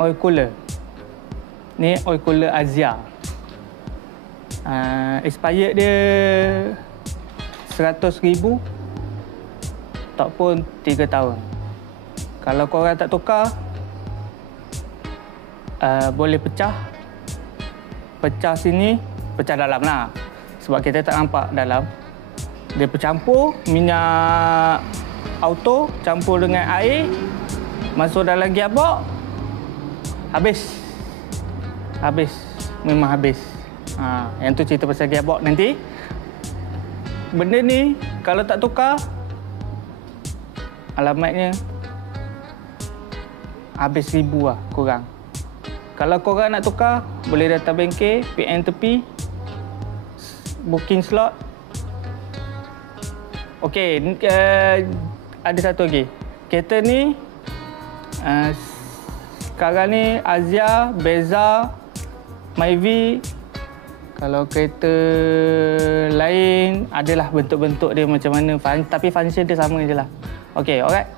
oil cooler. Ni oil cooler Asia. Expired dia 100,000 ataupun 3 tahun. Kalau korang tak tukar, boleh pecah. Pecah sini, pecah dalam lah. Sebab kita tak nampak dalam. Dia bercampur minyak auto campur dengan air, masuk dalam gearbox, habis. Habis. Memang habis. Yang tu cerita pasal gearbox nanti. Benda ni kalau tak tukar, alamatnya habis 1,000 lah korang. Kalau korang nak tukar, boleh datang bengkel, PM tepi, booking slot. Okey, ada satu lagi. Kereta ni sekarang ni Asia, Beza, Myvi. Kalau kereta lain adalah bentuk-bentuk dia macam mana, tapi function dia sama je lah. Okey, alright.